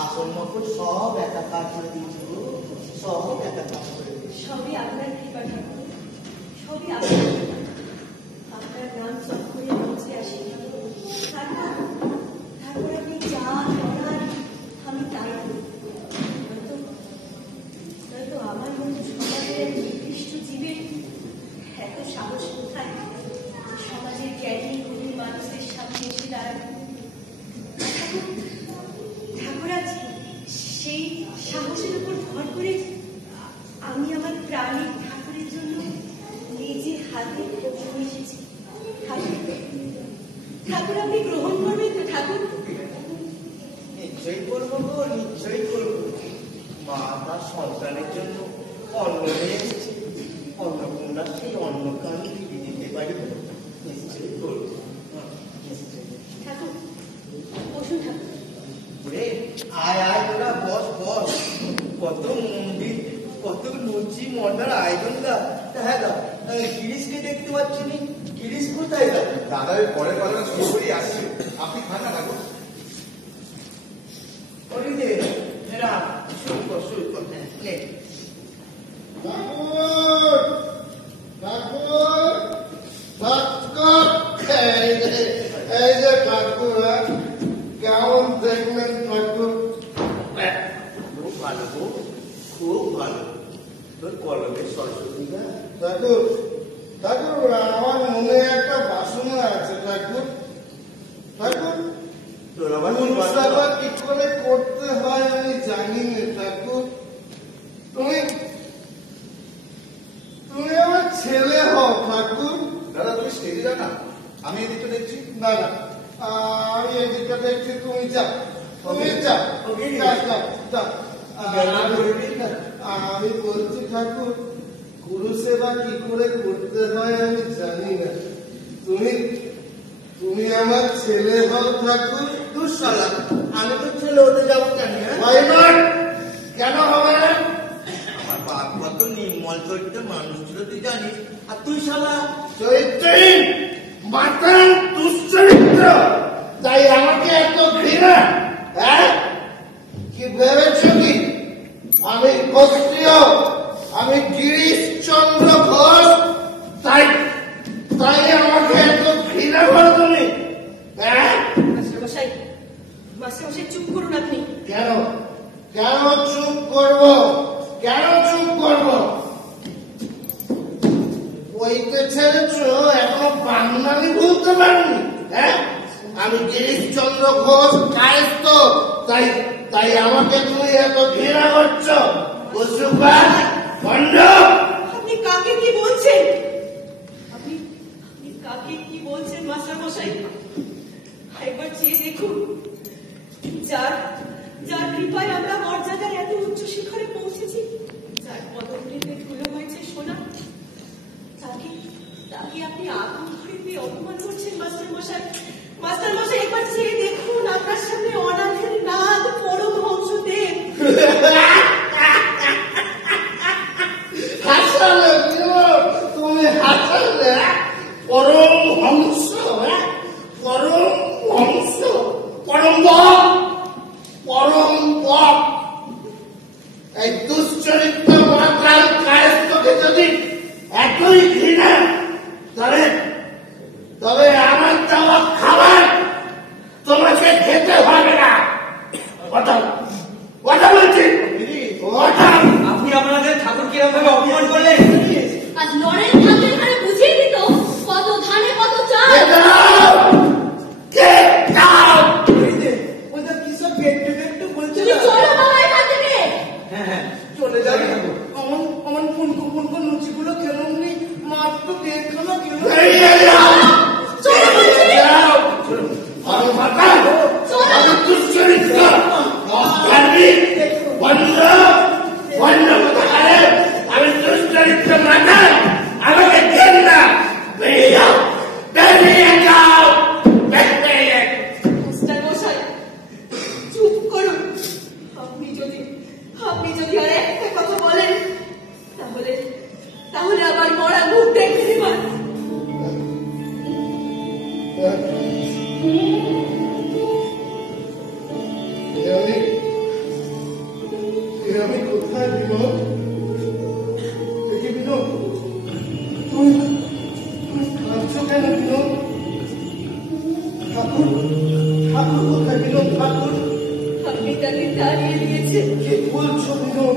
আপন মকন সব একা কাজ করে দিয়েছি গো, সব একা কাজ করে দিয়েছি। সবই আপনার কৃপা ঠাকুর, সবই আপনার। আপনার নাম চক্করে পৌঁছে আসি তারপর আপনি যা করার আমি তাই করি। নয়তো আমার মতো সমাজের এক নির্দিষ্ট জীবের এত সাহস কোথায় সমাজের জ্ঞানী গুণী মানুষদের সামনে এসে দাঁড়াবে? ঠাকুর আজ সেই সাহসের উপর ভর করে আমি আমার প্রাণের ঠাকুরের জন্য নিজের হাতে এসেছি। ঠাকুর আপনি গ্রহণ করবেন তো ঠাকুর? নিশ্চয়ই করবো গো, নিশ্চয়ই করবো। মা তার সন্তানের জন্য অন্ন নিয়ে এসেছে, অন্নপূর্ণা সেই অন্নকে আমি ফিরিয়ে দিতে পারি। নিশ্চয়ই করবো, ঠাকুর বসুন। ঠাকুর আয় আয় তোরা বস বস। কত মন্দির, কত লুচি মন্ডার আয়োজন দা। হ্যাঁ দা, গিরিশকে দেখতে পাচ্ছি নি, গিরিশ কোথায় দা? দাদা ওই পরের পাল্লা শুরু করে আসছে, আপনি খান না ঠাকুর। ওই যে এরা শুরু কর, শুরু কর। হ্যাঁ নে। এই যে ঠাকুর, কেমন দেখলেন ঠাকুর? খুব ভালো গো, খুব ভালো। তোর কলমের সরস্বতীটা ঠাকুর ঠাকুর আমার মনে একটা বাসনা আছে ঠাকুর। ঠাকুর তোর আবার পুরুষাবা কি করে করতে হয় আমি জানি না ঠাকুর। তুমি আমার ছেলে হও ঠাকুর। দাদা তুমি স্টেজে যাও না, আমি এদিকটা দেখছি। না না, আমি এদিকটা দেখছি, তুমি যা, তুমি যা, যা। আমি বলছি ঠাকুর, গুরু সেবা কি করে করতে হয় আমি জানি না। তুমি আমার ছেলে হও ঠাকুর। দুঃশালা, আমি তো ছেলে হতে যাবো কেন? কেন হবে না? আমার বাপ কত নির্মল চরিত্র মানুষ ছিল তুই জানিস, আর তুই শালা চরিত্রহীন, মাতাল, দুশ্চরিত্র, তাই আমাকে এত ঘৃণা? হ্যাঁ, কি ভেবেছ কি আমি ক্ষত্রিয়, আমি গিরিশচন্দ্র ঘোষ, তাই আমাকে এত ঘৃণা করো তুমি? হ্যাঁ, মাস্টারমশাই চুপ করুন আপনি। কেন চুপ করবো? বইতে ছেড়েছ, এখনো বাংলানি বলতে পারিনি? হ্যাঁ, আমি গিরিশচন্দ্র ঘোষ কায়স্থ, তাই আমাকে তুমি এত ঘৃণা করছো? আপনি কাকে কি বলছেন? আপনি কাকে কি বলছেন মাস্টারমশাই? একবার চেয়ে দেখুন, যার কৃপায় আমরা মর্যাদার এত উচ্চ শিখরে পৌঁছেছি, যার পদগুলিতে ধুলো হয়েছে সোনা, তাকে আপনি আগুন ধরে দিয়ে অপমান করছেন মাস্টারমশাই। একবার চেয়ে দেখুন, আপনার সামনে অনাথের নাথ পরমহংসদেব। তুমি হাসালে? পরমহংস, পরম এই দুশ্চরিত্র মাতাল কায়স্থকে যদি এতই ঘৃণা, তবে আমার দেওয়া খাবার তোমাকে খেতে হবে না। কথা বলছি, আপনি আপনাদের ঠাকুর কিরকম ভাবে অপমান করলেন? আজ লড়েন ঠাকুর এখানে বুঝিয়ে দিত কত ধানে কত চাল। কিসব গেট্টু বলছে? চলো বাবা এখান থেকে। হ্যাঁ চলে যাবে। অমন পুনকো লুচিগুলো কেমন নেই, মাত্র দেখলো কেন? দুশ্চরিত্র আমি দুশ্চরিত্র মাতা, আমাকে দেন না, বেরিয়ে যাও। মাস্টারমশাই চুপ করুন। আপনি যদি আর একটা কথা বলেন, তাহলে আবার মরা মুখ দেখে নেবার। আমি কোথায় বিনোদ? দেখি বিনোদ, তুমি কাঁদছো কেন বিনোদ? ঠাকুর ঠাকুর কোথায় বিনোদ? ঠাকুর আপনি তাকে তাড়িয়ে দিয়েছেন। কি বলছো বিনোদ?